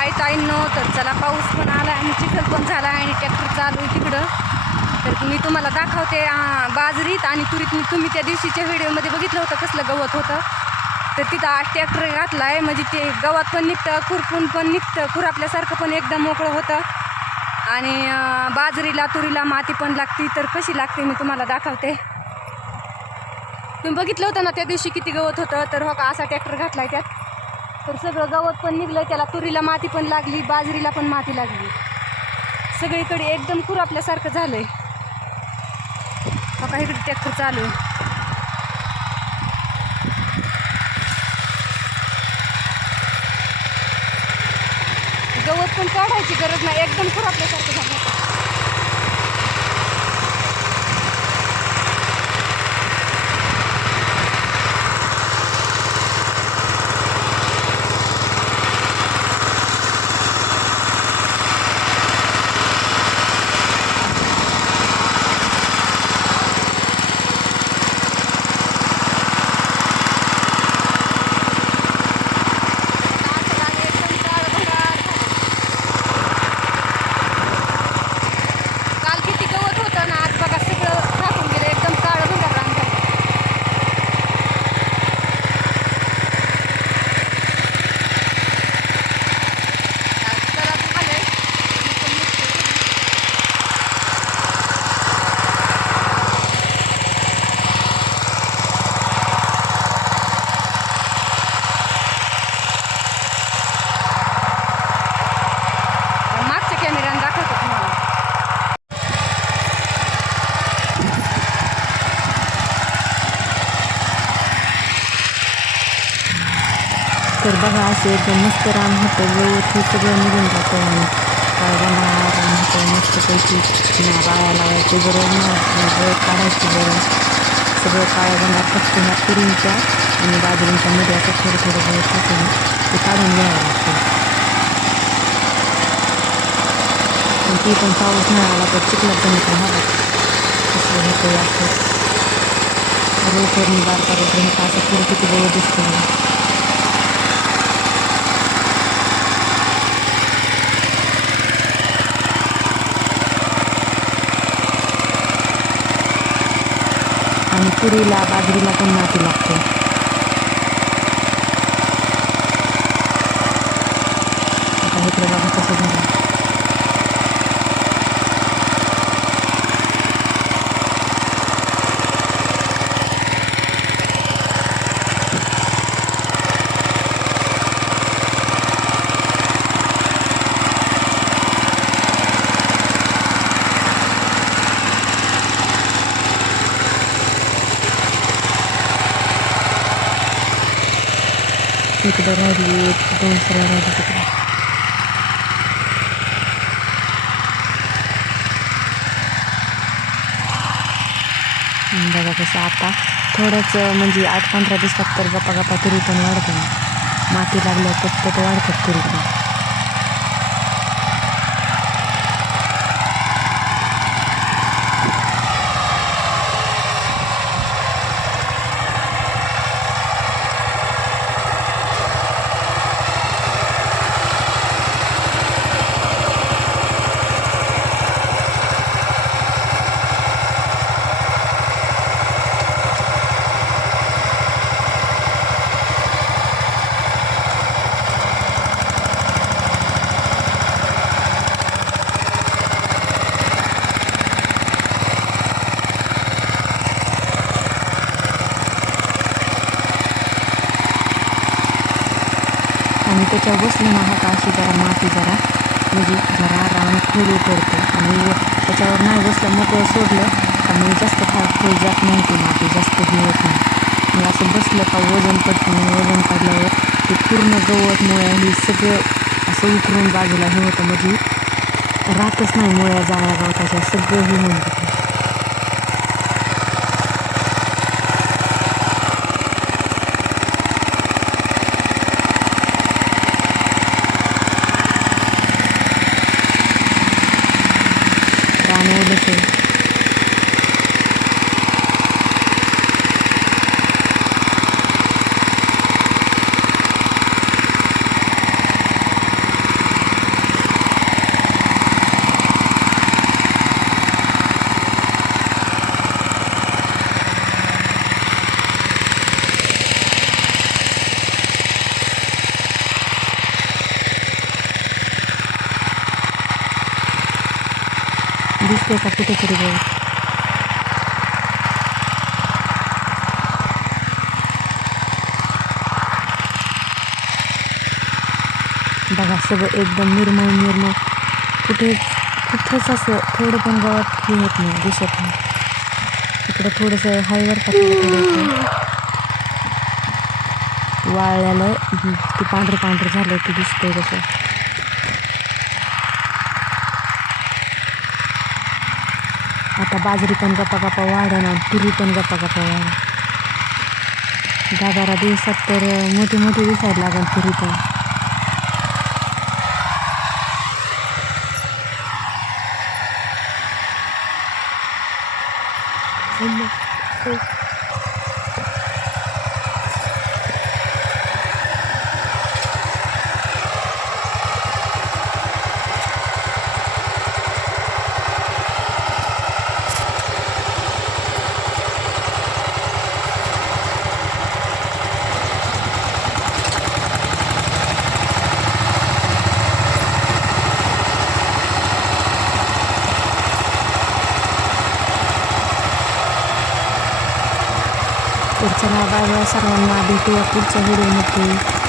हाय ताईंनो. तर चला, पाऊस पण आला आणि चिखल पण झाला आणि ट्रॅक्टर चालू आहे तिकडं. तर मी तुम्हाला दाखवते बाजरीत आणि तुरीत. तुम्ही त्या दिवशीच्या व्हिडिओमध्ये बघितलं होतं कसलं गवत होतं. तर तिथं आज ट्रॅक्टर घातला आहे, म्हणजे ते गवत पण निघतं, खुरपून पण निघतं, खुरपल्यासारखं पण एकदम मोकळं होतं. आणि बाजरीला तुरीला माती पण लागते. तर कशी लागते मी तुम्हाला दाखवते. तुम्ही बघितलं होतं ना त्या दिवशी किती गवत होतं. तर हो का, असा ट्रॅक्टर घातला आहे त्यात. तर सगळं गवत पण निघलं, त्याला तुरीला माती पण लागली, बाजरीला पण माती लागली, सगळीकडे एकदम खुरपल्यासारखं झालंय. बघा इकडे ट्रॅक्टर चालू आहे. गवत पण काढायची गरज नाही, एकदम खुरपल्यासारखं झालं. तर बघा असे एकदम मस्त रान होतं, गवत हे सगळं निघून जातं आणि काळवणार रान होतं मस्तपैकी. ना बाया लावायची गरज नाही, गवत काढायची गरज. सगळं काळवणार फक्त ह्या तुरींच्या आणि बाजरींच्या मध्ये असं थोडं थोडं गवत टाकून ते काढून घ्यावं लागतं. पण ती पण पाऊस नाही आला तर चिखलात जण पण हवा असं होतं. असं रोटरनी बारका रोटर होता, असं थोडं किती गवत दिसतं. आणि तुरीला बाजरीला पण माती लागते. आता इकडे बघा कसं झालं. इकडं राहिली, दोन सरळ राहिली तिकडे. बघा कसं आता थोडंच म्हणजे 8-15 दिवसात तर गप्पा गप्पा तुरी पण वाढते. माती लागल्या पटपट वाढतात तुरी पण. आणि त्याच्यावर बसलं ना का अशी जरा माती जरा म्हणजे जरा रान खोल करतो. आणि त्याच्यावर नाही बसलं मोकळं सोडलं का मग जास्त खोल जात नाही, ती माती जास्त हे होत नाही. मग असं बसलं का वजन पडतं. वजन काढल्यावर ते पूर्ण गवत मुळ्या हे सगळं असं उकरून बाजूला हे होतं, म्हणजे राहतच नाही मुळ्या जाळ्या गवताच्या, सगळं हे होऊन जातं. रान ओलंच आहे. दिसतंय का कुठेतरी गवत. बघा सगळं एकदम निर्मळ कुठंच असं थोडं पण गावात हे होत नाही, दिसत नाही. इकडं थोडंसं हायवर का थोडं वाळल्याला ते पांढरं झालं ते दिसतंय कसं. आता बाजरी पण गप्पा वाढन आणि तुरी पण गप्पा वाढन. 10-12 दिवसात तर मोठी दिसायला लागेल तुरी पण. तर चला बाय बाय सर्वांना, भेटूया पुढच्या व्हिडिओमध्ये.